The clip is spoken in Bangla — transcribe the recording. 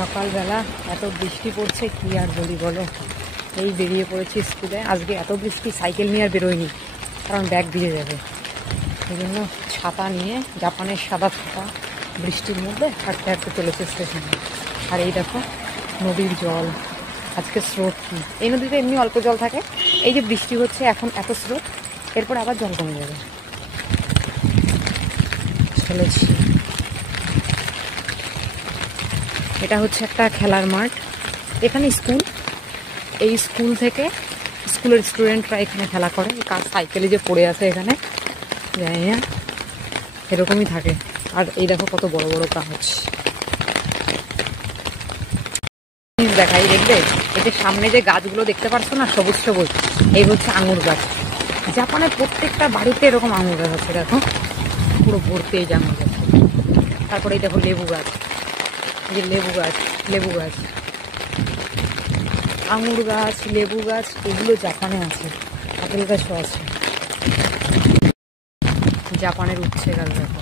সকালবেলা এত বৃষ্টি পড়ছে, কি আর বলি বলো। এই বেরিয়ে পড়েছি স্কুলে। আজকে এত বৃষ্টি, সাইকেল নিয়ে আর বেরোয়নি, কারণ ব্যাগ ভিজে যাবে। এই জন্য ছাতা নিয়ে, জাপানের সাদা ছাতা, বৃষ্টির মধ্যে হাঁটতে হাঁটতে চলেছে স্টেশনে। আর এই দেখো নদীর জল, আজকে স্রোত কি। এই নদীতে এমনি অল্প জল থাকে, এই যে বৃষ্টি হচ্ছে এখন এত স্রোত, এরপর আবার জল কমে যাবে। চলেছি। এটা হচ্ছে একটা খেলার মাঠ, এখানে স্কুল। এই স্কুল থেকে স্কুলের স্টুডেন্টরা এখানে খেলা করে। কার সাইকেলে যে পড়ে আছে এখানে জানি না, এরকমই থাকে। আর এই দেখো কত বড় বড় গাছ। দেখাই, দেখবে এই যে সামনে যে গাছগুলো দেখতে পাচ্ছ না, সবুজ সবুজ, এই হচ্ছে আঙুর গাছ। জাপানের প্রত্যেকটা বাড়িতে এরকম আঙুর গাছ আছে, দেখো পুরো ভর্তি এই যে আঙুর গাছ। তারপরে এই দেখো লেবু গাছ, এই যে লেবু গাছ, লেবু গাছ, আঙুর গাছ, লেবু গাছ, এগুলো জাপানে আছে। আপেল গাছও আছে। জাপানের উচ্ছে গাছ দেখো।